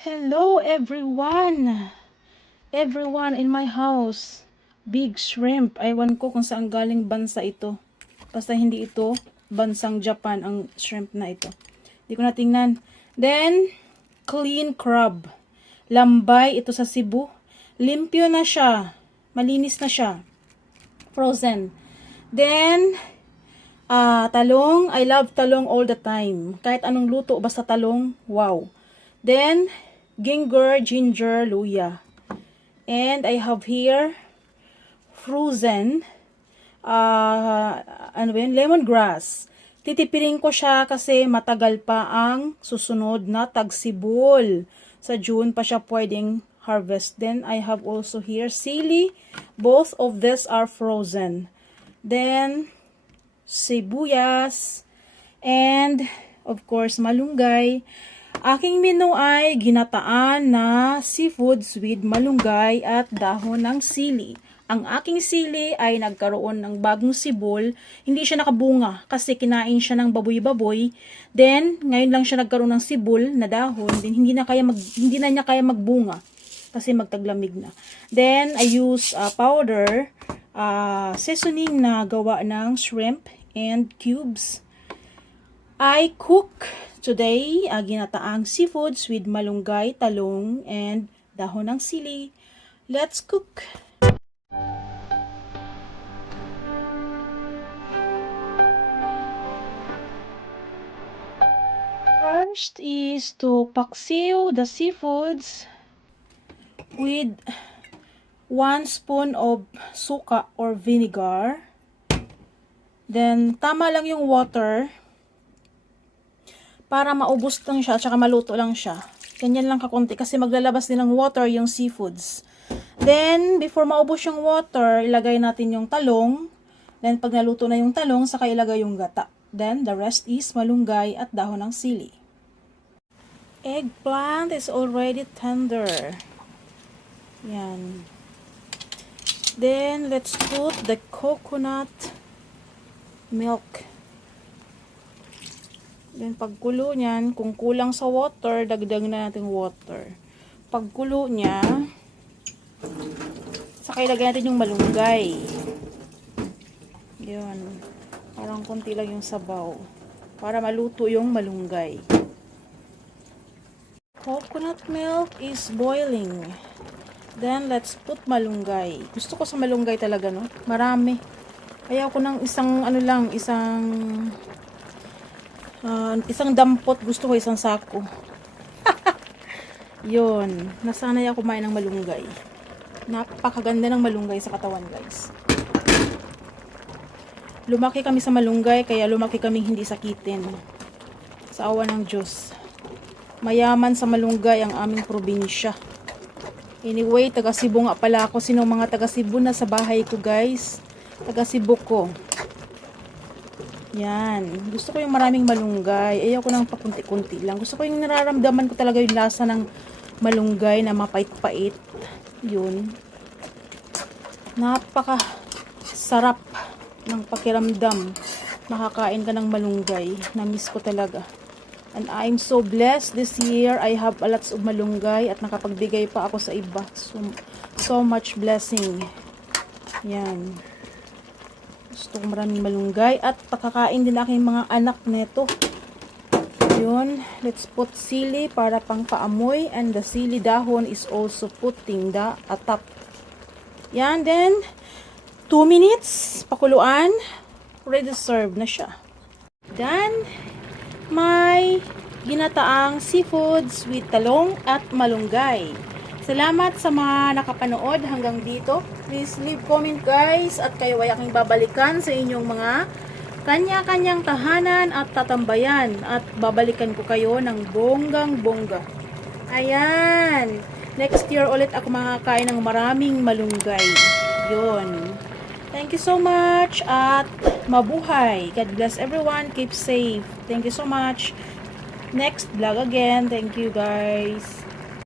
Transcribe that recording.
Hello everyone! Everyone in my house. Big shrimp. Ewan ko kung saan galing bansa ito. Basta hindi ito bansang Japan ang shrimp na ito. Hindi ko na tingnan. Then, clean crab. Lambay ito sa Cebu. Limpyo na siya. Malinis na siya. Frozen. Then, talong. I love talong all the time. Kahit anong luto, basta talong. Wow. Then, ginger, luya. And I have here frozen lemongrass. Titipirin ko siya kasi matagal pa ang susunod na tagsibol. Sa June pa siya pwedeng harvest. Then I have also here sili. Both of these are frozen. Then sibuyas and of course malunggay. Aking menu ay ginataan na seafoods with malunggay at dahon ng sili. Ang aking sili ay nagkaroon ng bagong sibol. Hindi siya nakabunga kasi kinain siya ng baboy-baboy. Then, ngayon lang siya nagkaroon ng sibol na dahon. Then, hindi na niya kaya magbunga kasi magtaglamig na. Then, I use powder, seasoning na gawa ng shrimp and cubes. I cook today, ginataang seafoods with malunggay, talong, and dahon ng sili. Let's cook! First is to paksiw the seafoods with 1 spoon of suka or vinegar. Then, tama lang yung water para maubos lang siya, tsaka maluto lang siya. Ganyan lang kakunti kasi maglalabas din ng water yung seafoods. Then, before maubos yung water, ilagay natin yung talong. Then, pag naluto na yung talong, saka ilagay yung gata. Then, the rest is malunggay at dahon ng sili. Eggplant is already tender. Yan. Then, let's put the coconut milk. Then, pagkulo niyan, kung kulang sa water, dagdag na natin water. Pagkulo niya, saka ilagay natin yung malunggay. Yun. Parang konti lang yung sabaw. Para maluto yung malunggay. Coconut milk is boiling. Then, let's put malunggay. Gusto ko sa malunggay talaga, no? Marami. Kaya ako ng isang dampot, gusto ko isang sako. Yun. Nasanay ako kumain ng malunggay. Napakaganda ng malunggay sa katawan, guys. Lumaki kami sa malunggay, kaya lumaki kami hindi sakitin. Sa awa ng Diyos. Mayaman sa malunggay ang aming probinsya. Anyway, taga Cebu nga pala ako. Sino mga taga Cebu na sa bahay ko, guys? Taga Cebu ko. Yan. Gusto ko yung maraming malunggay. Ayaw ko ng pakunti-kunti lang. Gusto ko yung nararamdaman ko talaga yung lasa ng malunggay na mapait-pait. Yun. Napaka sarap ng pakiramdam. Makakain ka ng malunggay. Na-miss ko talaga. And I'm so blessed this year. I have a lots of malunggay at nakapagbigay pa ako sa iba. So much blessing. Yan. Gusto ko maraming malunggay at pakakain din aking mga anak neto. Yun. Let's put sili para pang paamoy, and the sili dahon is also putting the atap. Yan. Then 2 minutes pakuluan. Ready to serve na siya. Then may ginataang seafoods with talong at malunggay. Salamat sa mga nakapanood hanggang dito. Please leave comment, guys, at kayo ay aking babalikan sa inyong mga kanya-kanyang tahanan at tatambayan, at babalikan ko kayo ng bonggang-bongga. Ayan. Next year ulit ako makakain ng maraming malunggay. Yun. Thank you so much at mabuhay. God bless everyone. Keep safe. Thank you so much. Next vlog again. Thank you, guys.